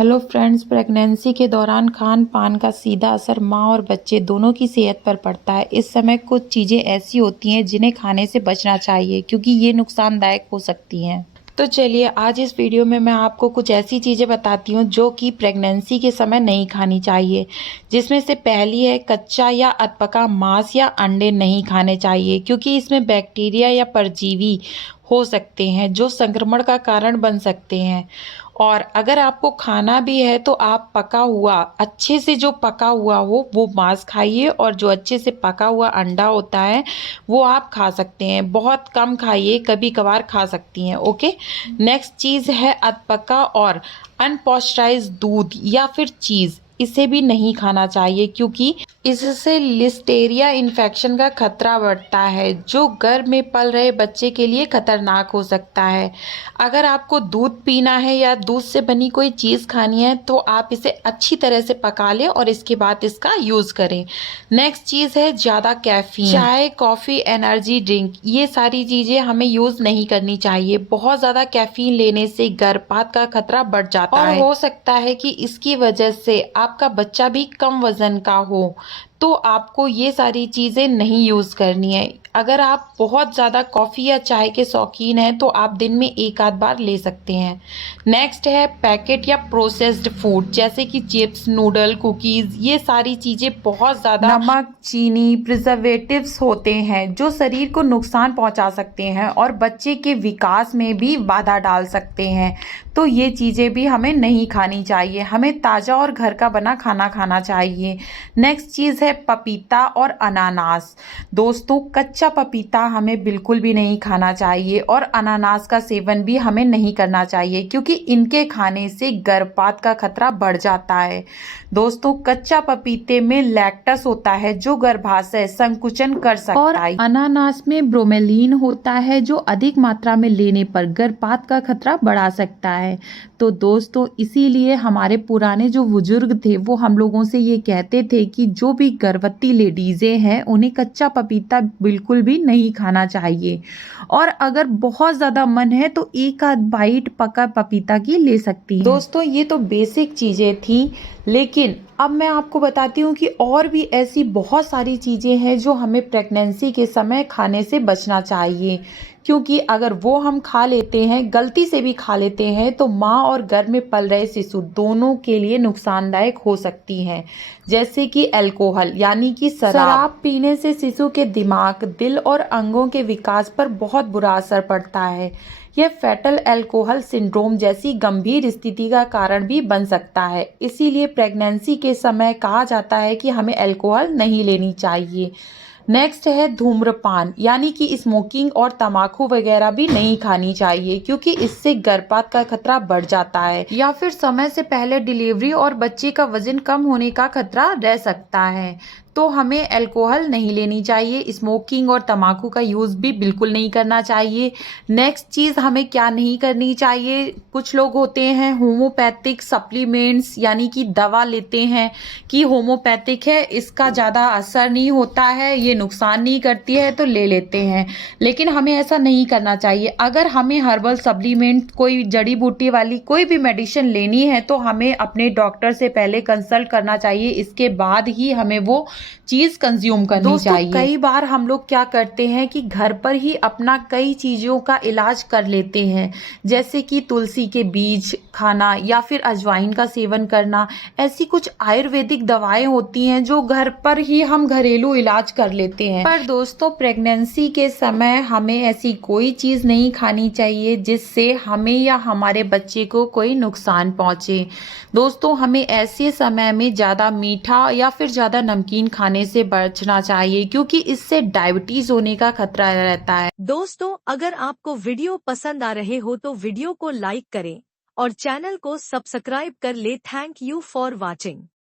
Hello friends, pregnancy के दौरान खान पान का सीधा असर माँ और बच्चे दोनों की सेहत पर पड़ता है। इस समय कुछ चीज़ें ऐसी होती हैं जिन्हें खाने से बचना चाहिए क्योंकि ये नुकसानदायक हो सकती हैं। तो चलिए आज इस वीडियो में मैं आपको कुछ ऐसी चीज़ें बताती हूँ जो कि प्रेगनेंसी के समय नहीं खानी चाहिए। जिसमें से पहली है, कच्चा या अधपका मांस या अंडे नहीं खाने चाहिए क्योंकि इसमें बैक्टीरिया या परजीवी हो सकते हैं जो संक्रमण का कारण बन सकते हैं। और अगर आपको खाना भी है तो आप पका हुआ, अच्छे से जो पका हुआ हो वो मांस खाइए, और जो अच्छे से पका हुआ अंडा होता है वो आप खा सकते हैं। बहुत कम खाइए, कभी कभार खा सकती हैं। ओके। नेक्स्ट चीज़ है अधपका और अनपॉस्चराइज्ड दूध या फिर चीज़, इसे भी नहीं खाना चाहिए क्योंकि इससे लिस्टेरिया इन्फेक्शन का खतरा बढ़ता है जो गर्भ में पल रहे बच्चे के लिए खतरनाक हो सकता है। अगर आपको दूध पीना है या दूध से बनी कोई चीज़ खानी है तो आप इसे अच्छी तरह से पका लें और इसके बाद इसका यूज़ करें। नेक्स्ट चीज़ है ज़्यादा कैफीन, चाय, कॉफ़ी, एनर्जी ड्रिंक, ये सारी चीज़ें हमें यूज़ नहीं करनी चाहिए। बहुत ज़्यादा कैफीन लेने से गर्भपात का खतरा बढ़ जाता है और हो सकता है कि इसकी वजह से आपका बच्चा भी कम वजन का हो। तो आपको ये सारी चीज़ें नहीं यूज़ करनी है। अगर आप बहुत ज़्यादा कॉफ़ी या चाय के शौकीन हैं तो आप दिन में एक आध बार ले सकते हैं। नेक्स्ट है पैकेट या प्रोसेस्ड फूड जैसे कि चिप्स, नूडल, कुकीज़, ये सारी चीज़ें बहुत ज़्यादा नमक, चीनी, प्रिजर्वेटिव्स होते हैं जो शरीर को नुकसान पहुंचा सकते हैं और बच्चे के विकास में भी बाधा डाल सकते हैं। तो ये चीज़ें भी हमें नहीं खानी चाहिए। हमें ताज़ा और घर का बना खाना खाना चाहिए। नेक्स्ट चीज़ है पपीता और अनानास। दोस्तों, कच्चा पपीता हमें बिल्कुल भी नहीं खाना चाहिए और अनानास का सेवन भी हमें नहीं करना चाहिए क्योंकि इनके खाने से गर्भपात का खतरा बढ़ जाता है। दोस्तों, कच्चा पपीते में लैक्टस होता है जो गर्भाशय संकुचन कर सकता और है। अनानास में ब्रोमेलीन होता है जो अधिक मात्रा में लेने पर गर्भपात का खतरा बढ़ा सकता है। तो दोस्तों, इसीलिए हमारे पुराने जो बुजुर्ग थे वो हम लोगों से ये कहते थे कि जो भी गर्भवती लेडीज़ें हैं उन्हें कच्चा पपीता बिल्कुल भी नहीं खाना चाहिए, और अगर बहुत ज़्यादा मन है तो एक आध बाइट पका पपीता की ले सकती हैं। दोस्तों, ये तो बेसिक चीज़ें थी, लेकिन अब मैं आपको बताती हूँ कि और भी ऐसी बहुत सारी चीज़ें हैं जो हमें प्रेगनेंसी के समय खाने से बचना चाहिए। क्योंकि अगर वो हम खा लेते हैं, गलती से भी खा लेते हैं, तो माँ और गर्भ में पल रहे शिशु दोनों के लिए नुकसानदायक हो सकती हैं। जैसे कि अल्कोहल यानी कि शराब पीने से शिशु के दिमाग, दिल और अंगों के विकास पर बहुत बुरा असर पड़ता है। यह फेटल अल्कोहल सिंड्रोम जैसी गंभीर स्थिति का कारण भी बन सकता है। इसीलिए प्रेगनेंसी के समय कहा जाता है कि हमें अल्कोहल नहीं लेनी चाहिए। नेक्स्ट है धूम्रपान यानी कि स्मोकिंग, और तंबाकू वगैरह भी नहीं खानी चाहिए क्योंकि इससे गर्भपात का खतरा बढ़ जाता है या फिर समय से पहले डिलीवरी और बच्चे का वजन कम होने का खतरा रह सकता है। तो हमें अल्कोहल नहीं लेनी चाहिए, स्मोकिंग और तंबाकू का यूज़ भी बिल्कुल नहीं करना चाहिए। नेक्स्ट चीज़ हमें क्या नहीं करनी चाहिए, कुछ लोग होते हैं होम्योपैथिक सप्लीमेंट्स यानी कि दवा लेते हैं कि होम्योपैथिक है, इसका ज़्यादा असर नहीं होता है, ये नुकसान नहीं करती है, तो ले लेते हैं। लेकिन हमें ऐसा नहीं करना चाहिए। अगर हमें हर्बल सप्लीमेंट, कोई जड़ी बूटी वाली कोई भी मेडिसिन लेनी है तो हमें अपने डॉक्टर से पहले कंसल्ट करना चाहिए, इसके बाद ही हमें वो चीज़ कंज्यूम करनी चाहिए। कई बार हम लोग क्या करते हैं कि घर पर ही अपना कई चीज़ों का इलाज कर लेते हैं, जैसे कि तुलसी के बीज खाना या फिर अजवाइन का सेवन करना। ऐसी कुछ आयुर्वेदिक दवाएं होती हैं जो घर पर ही हम घरेलू इलाज कर लेते हैं। पर दोस्तों, प्रेगनेंसी के समय हमें ऐसी कोई चीज़ नहीं खानी चाहिए जिससे हमें या हमारे बच्चे को कोई नुकसान पहुंचे। दोस्तों, हमें ऐसे समय में ज़्यादा मीठा या फिर ज़्यादा नमकीन खाने से बचना चाहिए क्योंकि इससे डायबिटीज होने का खतरा रहता है। दोस्तों, अगर आपको वीडियो पसंद आ रहे हो तो वीडियो को लाइक करें और चैनल को सब्सक्राइब कर ले। Thank you for watching.